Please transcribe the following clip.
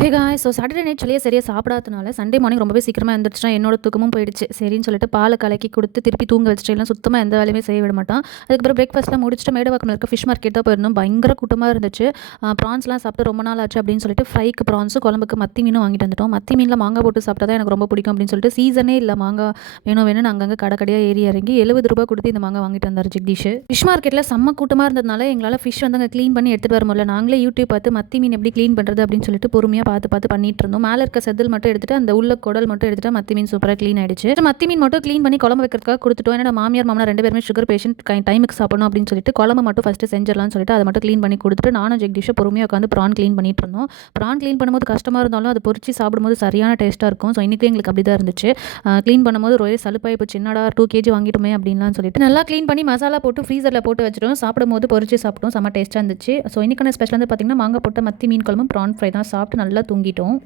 Hey guys so Saturday night சொல்லியே சரியா சாப்பிடாதனால Sunday morning ரொம்பவே சீக்கிரமாக எழுந்திரிச்சிட்டேன். என்னோட தூக்கமும் போயிடுச்சு. சரின்னு சொல்லிட்டு பாலை கலக்கி கொடுத்து திருப்பி தூங்க வச்சுட்டு எல்லாம் சுத்தமாக எந்த வேலையுமே செய்ய விட மாட்டான். அதுக்கப்புறம் பிரேக்ஃபாஸ்ட்லாம் முடிச்சுட்டு மேடவாக்கம் இருக்க ஃபிஷ் மார்க்கெட் தான் போயிருந்தோம். பயங்கர கூட்டமாக இருந்துச்சு. ப்ரான்ஸ்லாம் சாப்பிட்டு ரொம்ப நாள் ஆச்சு அப்படின்னு சொல்லிட்டு ஃப்ரைக்கு ப்ரான்ஸும் குழம்புக்கு மத்தி மீனும் வாங்கிட்டு வந்துட்டோம். மத்தி மீனில் மாங்காய் போட்டு சாப்பிட்டா தான் எனக்கு ரொம்ப பிடிக்கும் அப்படின்னு சொல்லிட்டு சீசனே இல்லை மாங்காய் வேணும்னு அங்கங்கே கடையாக ஏறி இறங்கி ₹70 கொடுத்து இந்த மாங்காய் வாங்கிட்டு வந்தார் ஜெகதீஷ். ஃபிஷ் மார்க்கெட்டில் செம்ம கூட்டமாக இருந்ததுனால எங்களால் ஃபிஷ் வந்து அங்கே க்ளீன் பண்ணி எடுத்துகிட்டு வர முடியல. நாங்களே யூடியூப் பார்த்து மத்தி மீன் எப்படி க்ளீன் பண்ணுறது அப்படின்னு சொல்லிட்டு பொறுமையாக பார்த்து பண்ணிட்டு இருந்தோம். மேலே இருக்க செதில் மட்டும் எடுத்துட்டு அந்த உள்ள குடல் மட்டும் எடுத்துட்டு மத்தி மீன் சூப்பராக க்ளீன் ஆயிடுச்சு. மத்தி மீன் மட்டும் க்ளீன் பண்ணி குழம்பு வைக்கிறதுக்காக கொடுத்துட்டோம். ஏன்னா மாமியார் மாமனார் 2 பேருமே சுகர் பேஷண்ட் டைமுக்கு சாப்பிடணும் அப்படின்னு சொல்லிட்டு குழம்பு மட்டும் ஃபர்ஸ்ட் செஞ்சிடலாம்னு சொல்லிட்டு அதை மட்டும் க்ளீன் பண்ணி கொடுத்துட்டு நானும் ஜெகதீஷ் பொறுமையாக உட்காந்து ப்ரான் க்ளீன் பண்ணிட்டு இருந்தோம். ப்ரான் க்ளீன் பண்ணும்போது கஷ்டமாக இருந்தாலும் அது பொரிச்சு சாப்பிடும்போது சரியான டேஸ்ட்டாக இருக்கும். ஸோ இன்றைக்கும் எங்களுக்கு அப்படி தான் இருந்துச்சு. க்ளீன் பண்ணும்போது ஒரே சலுப்பாய் இப்போ சின்னடா 2 kg வாங்கிட்டுமே அப்படின்லாம் சொல்லிட்டு நல்லா க்ளீன் பண்ணி மசாலா போட்டு ஃப்ரீசரில் போட்டு வச்சிட்டோம். சாப்பிடும்போது பொரிச்சு சாப்பிட்டோம். செம்ம டேஸ்ட்டாக இருந்துச்சு. ஸோ இன்றைக்கான ஸ்பெஷல் வந்து பார்த்திங்கன்னா மாங்காய் போட்ட மத்தி மீன் குழம்பு ப்ரான் ஃப்ரை தான் சாப்பிட்டு நல்லா தூங்கிட்டோம்.